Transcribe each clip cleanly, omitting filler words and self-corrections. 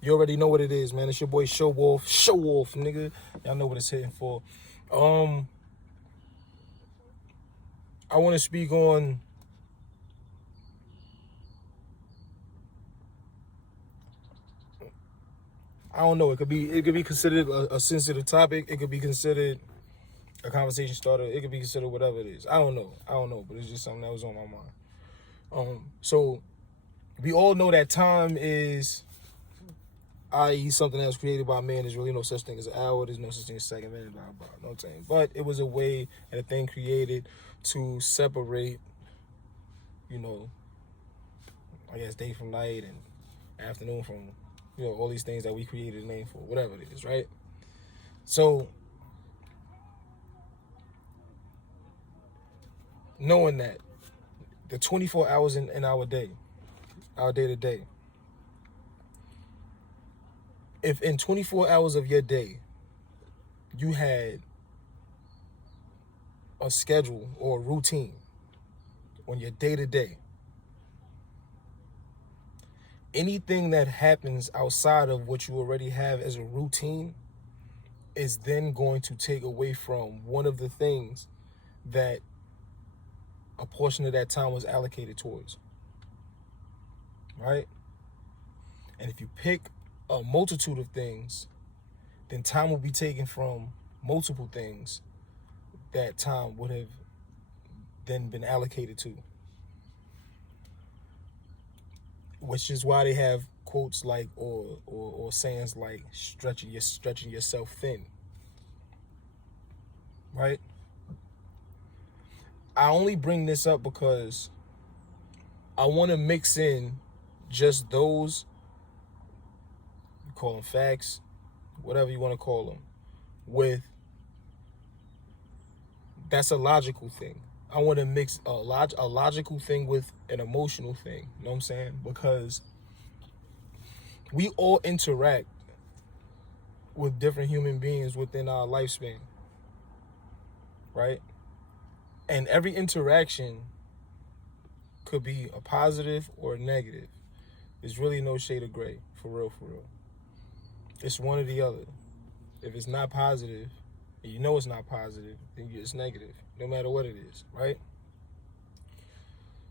You already know what it is, man. It's your boy Show Wolf, nigga. Y'all know what it's hitting for. I want to speak on I don't know. It could be considered a sensitive topic. It could be considered a conversation starter. It could be considered whatever it is. I don't know, but it's just something that was on my mind. So we all know that time is, i.e., something that was created by man. There's really no such thing as an hour. There's no such thing as second minute, blah, blah, no thing. But it was a way and a thing created to separate, I guess, day from night and afternoon from, all these things that we created a name for, whatever it is, right? So, knowing that the 24 hours in our day to day, if in 24 hours of your day, you had a schedule or a routine on your day to day, anything that happens outside of what you already have as a routine is then going to take away from one of the things that a portion of that time was allocated towards, right? And if you pick a multitude of things, then time will be taken from multiple things that time would have then been allocated to. Which is why they have quotes like or sayings like stretching yourself thin. Right? I only bring this up because I want to mix in just those, you call them facts, whatever you want to call them, with that's a logical thing. I want to mix a logical thing with an emotional thing. You know what I'm saying? Because we all interact with different human beings within our lifespan, right? And every interaction could be a positive or a negative. There's really no shade of gray, for real. It's one or the other. If it's not positive, and you know it's not positive, then it's negative, no matter what it is, right?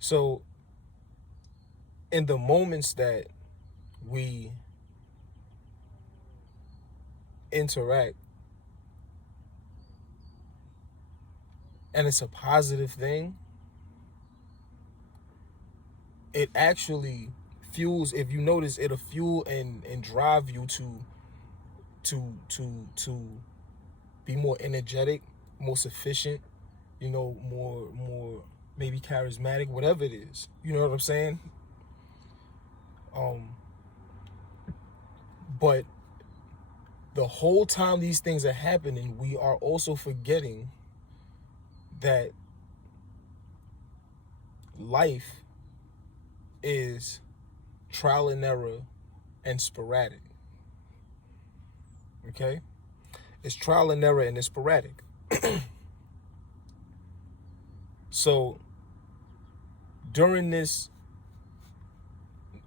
So, in the moments that we interact, and it's a positive thing, it actually fuels, if you notice, it'll fuel and drive you to be more energetic, more sufficient, more maybe charismatic, whatever it is. You know what I'm saying? But the whole time these things are happening, we are also forgetting that life is trial and error and sporadic. Okay? It's trial and error and it's sporadic. So during this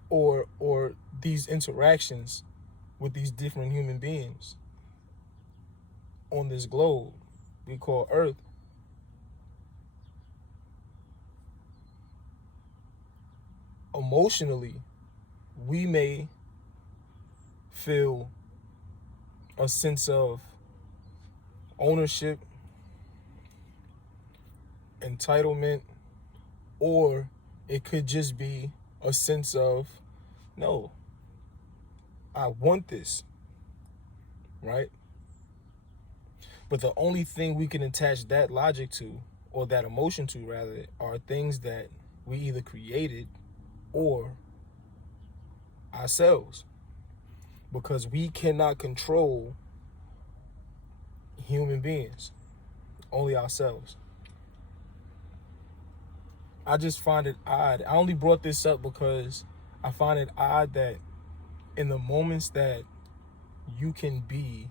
or these interactions with these different human beings on this globe we call Earth, emotionally, we may feel a sense of ownership, entitlement, or it could just be a sense of, no, I want this, right? But the only thing we can attach that logic to, or that emotion to rather, are things that we either created or ourselves. Because we cannot control human beings, only ourselves. I just find it odd. I only brought this up because I find it odd that in the moments that you can be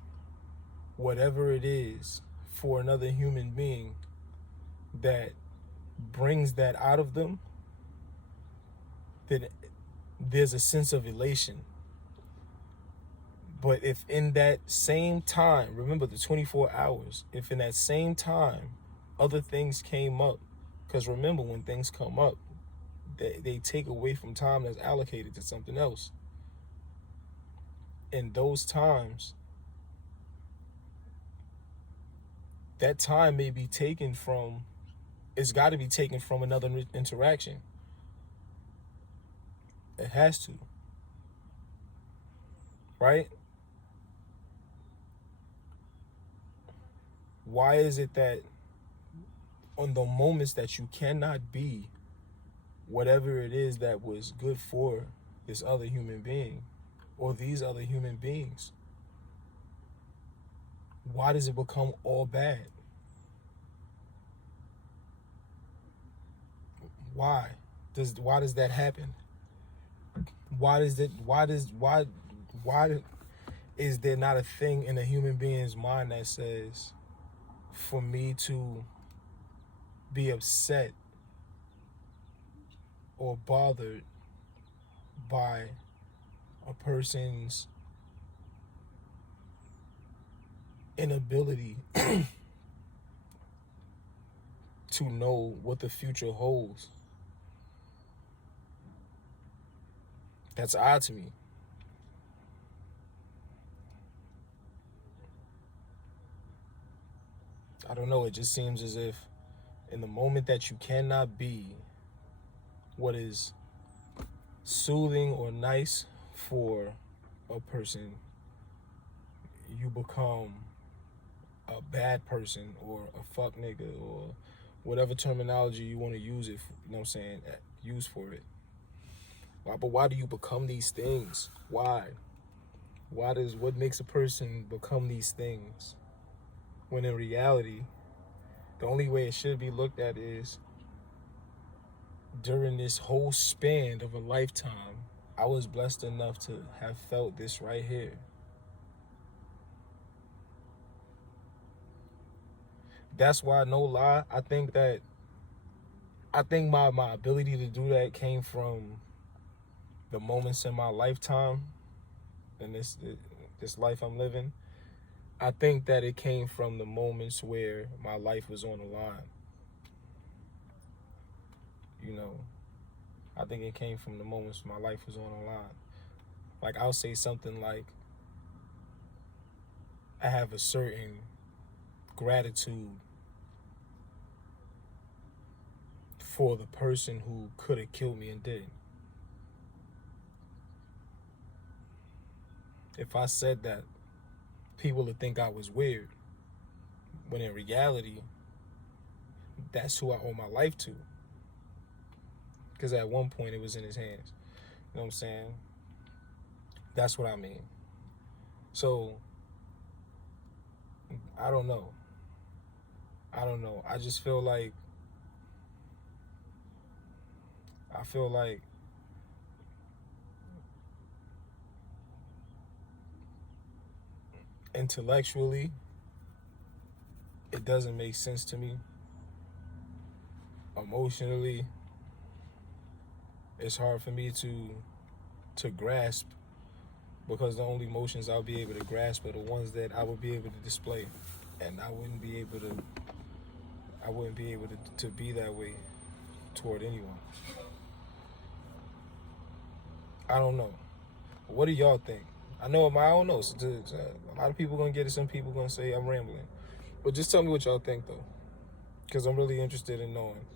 whatever it is for another human being that brings that out of them, that there's a sense of elation. But if in that same time, remember the 24 hours, if in that same time other things came up, because remember when things come up, they take away from time that's allocated to something else. In those times, that time may be taken from, it's got to be taken from another interaction. It has to. Right? Why is it that on the moments that you cannot be whatever it is that was good for this other human being or these other human beings, why does it become all bad? Why does that happen? Why is there not a thing in a human being's mind that says, for me to be upset or bothered by a person's inability to know what the future holds? That's odd to me. I don't know, it just seems as if in the moment that you cannot be what is soothing or nice for a person, you become a bad person or a fuck nigga or whatever terminology you want to use it for, you know what I'm saying, use for it. But why do you become these things? Why? What makes a person become these things? When in reality, the only way it should be looked at is during this whole span of a lifetime, I was blessed enough to have felt this right here. That's why, no lie, I think my ability to do that came from the moments in my lifetime and this life I'm living. I think that it came from the moments where my life was on the line. You know, I think it came from the moments my life was on the line. Like, I'll say something like, I have a certain gratitude for the person who could have killed me and didn't. If I said that, people would think I was weird. When in reality, that's who I owe my life to. Because at one point it was in his hands. You know what I'm saying? That's what I mean. So, I don't know. I just feel like intellectually, it doesn't make sense to me. Emotionally, it's hard for me to grasp, because the only emotions I'll be able to grasp are the ones that I will be able to display, and I wouldn't be able to be that way toward anyone. I don't know. What do y'all think? I don't know. A lot of people gonna get it. Some people gonna say I'm rambling. But just tell me what y'all think, though, because I'm really interested in knowing.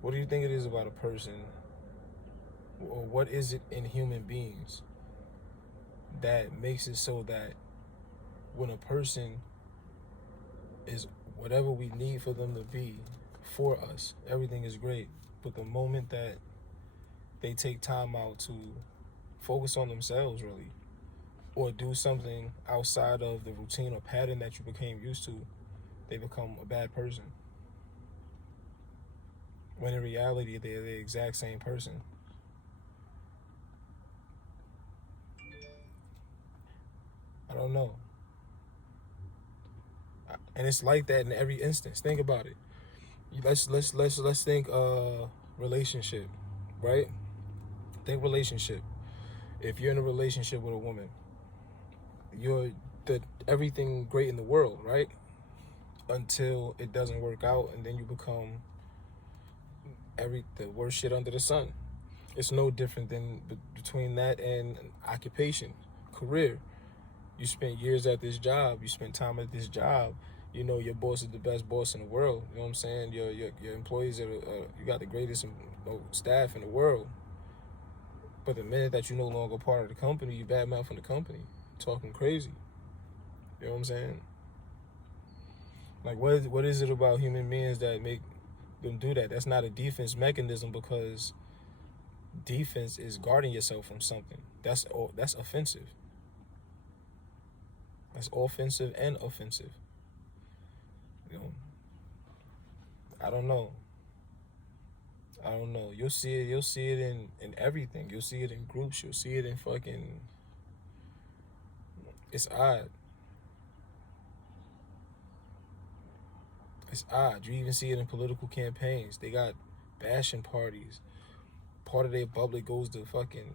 What do you think it is about a person, or what is it in human beings that makes it so that when a person is whatever we need for them to be for us, everything is great. But the moment that they take time out to focus on themselves, really, or do something outside of the routine or pattern that you became used to, they become a bad person. When in reality, they're the exact same person. I don't know. And it's like that in every instance. Think about it. Let's think relationship, right? Think relationship. If you're in a relationship with a woman you're the everything great in the world, right? Until it doesn't work out, and then you become the worst shit under the sun. It's no different than between that and occupation, career. You spent years at this job. You spent time at this job. You know your boss is the best boss in the world. You know what I'm saying? Your employees are you got the greatest staff in the world. But the minute that you're no longer part of the company, you badmouthing the company, talking crazy. You know what I'm saying? Like, what is it about human beings that make them do that? That's not a defense mechanism, because defense is guarding yourself from something. That's offensive. That's offensive and offensive. You know, I don't know. You'll see it in everything. You'll see it in groups. You'll see it in fucking. It's odd. It's odd. You even see it in political campaigns. They got bashing parties. Part of their public goes to fucking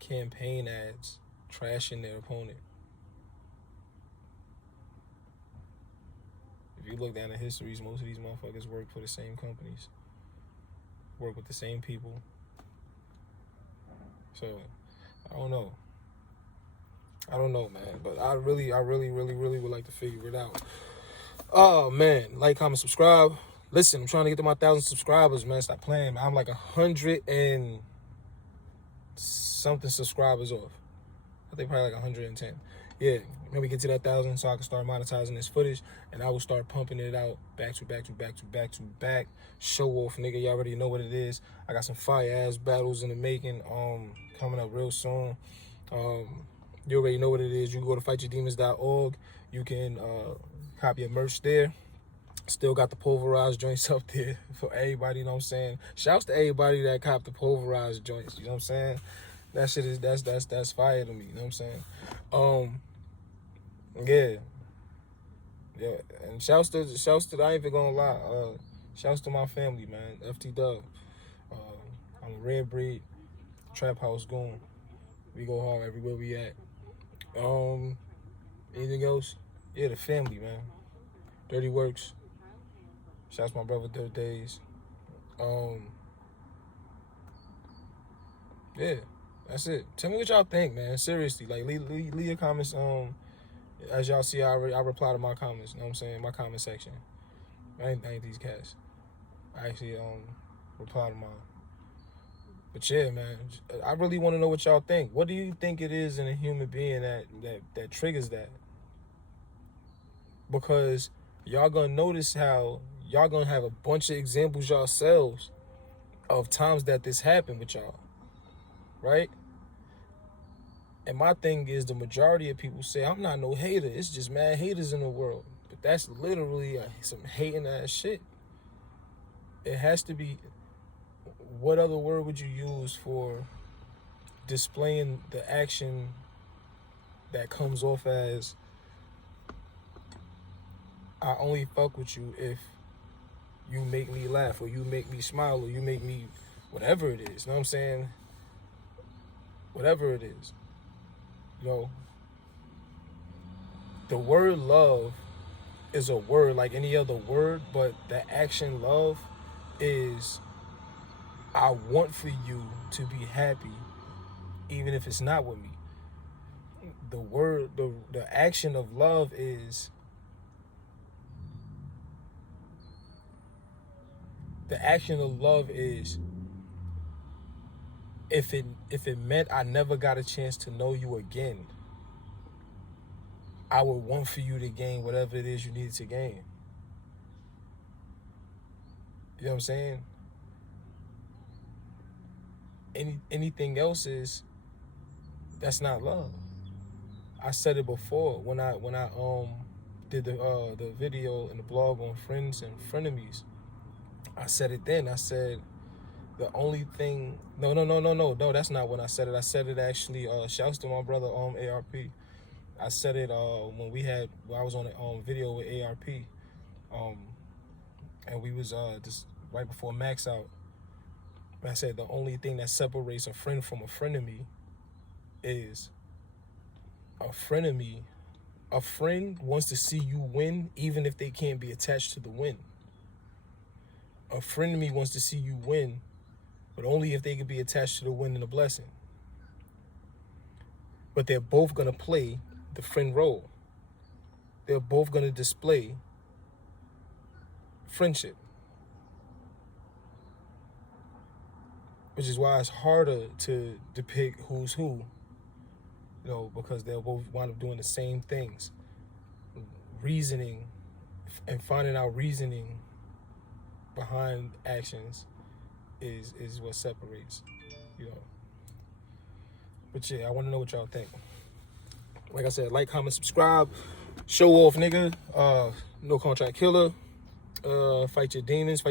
campaign ads, trashing their opponent. If you look down the histories, most of these motherfuckers work for the same companies, work with the same people. So, I don't know, man. But I really would like to figure it out. Oh, man. Like, comment, subscribe. Listen, I'm trying to get to my 1,000 subscribers, man. Stop playing, man. I'm like 100 and something subscribers off. I think probably like 110. Yeah, let me get to that 1,000 so I can start monetizing this footage, and I will start pumping it out back to back. Show off, nigga. You already know what it is. I got some fire ass battles in the making. Coming up real soon. You already know what it is. You can go to fightyourdemons.org. You can copy a merch there. Still got the pulverized joints up there for everybody, you know what I'm saying? Shouts to everybody that copped the pulverized joints, you know what I'm saying? That shit is that's fire to me, you know what I'm saying? Yeah. And shouts to I ain't even gonna lie. Shouts to my family, man. FT Dub. I'm a red breed, trap house goon. We go hard everywhere we at. Anything else? Yeah, the family, man. Dirty Works. Shouts to my brother Dirt Days. Yeah, that's it. Tell me what y'all think, man. Seriously, like leave your comments. As y'all see, I reply to my comments. You know what I'm saying? My comment section. I ain't these cats. I actually reply to mine. But yeah, man, I really want to know what y'all think. What do you think it is in a human being that triggers that? Because y'all gonna notice how y'all gonna have a bunch of examples yourselves of times that this happened with y'all, right? And my thing is, the majority of people say, I'm not no hater. It's just mad haters in the world. But that's literally some hating ass shit. It has to be, what other word would you use for displaying the action that comes off as, I only fuck with you if you make me laugh, or you make me smile, or you make me whatever it is. You know what I'm saying? Whatever it is. The word love is a word like any other word, but the action love is, I want for you to be happy even if it's not with me. The action of love is, if it meant I never got a chance to know you again, I would want for you to gain whatever it is you needed to gain. You know what I'm saying? Anything else that's not love. I said it before when I did the video and the blog on friends and frenemies. I said it then. I said the only thing. No. That's not when I said it. I said it actually. Shouts to my brother ARP. I said it when I was on a video with ARP, and we was just right before Max out. I said the only thing that separates a friend from a frenemy is a a friend wants to see you win even if they can't be attached to the win. A friend of me wants to see you win, but only if they can be attached to the win and the blessing. But they're both going to play the friend role. They're both going to display friendship. Which is why it's harder to depict who's who, because they'll both wind up doing the same things. Reasoning and finding out reasoning behind actions is what separates, But yeah, I want to know what y'all think. Like I said, like, comment, subscribe, show off, nigga. No contract killer. Fight your demons.